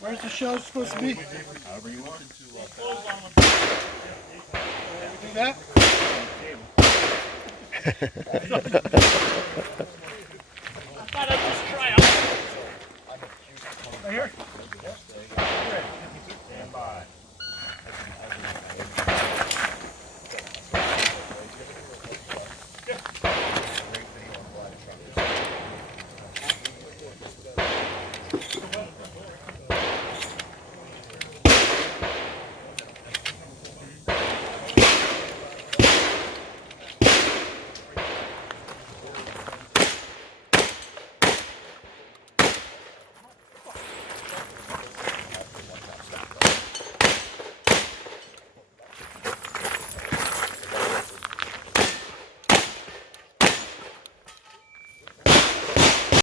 Where's the show supposed to be? However you want. Do that? I thought I'd just try out. Right here? Stand by.